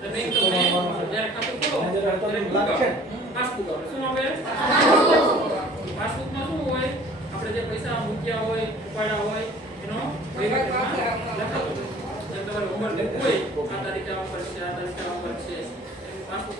એટલે બેંક તમને જ્યારે ખાતું ખોલો ત્યારે પાસબુક આવે. શું આવે? પાસબુકમાં શું હોય? આપણે જે પૈસા મૂક્યા હોય, ઉપાડ્યા હોય એનો વહીવટમાં લખાતો હોય. જેમ તમારે હોમવર્ક હોય આ તારીખે આવું કરશે, આ તારીખે આવું કરશે, એનું પાસબુક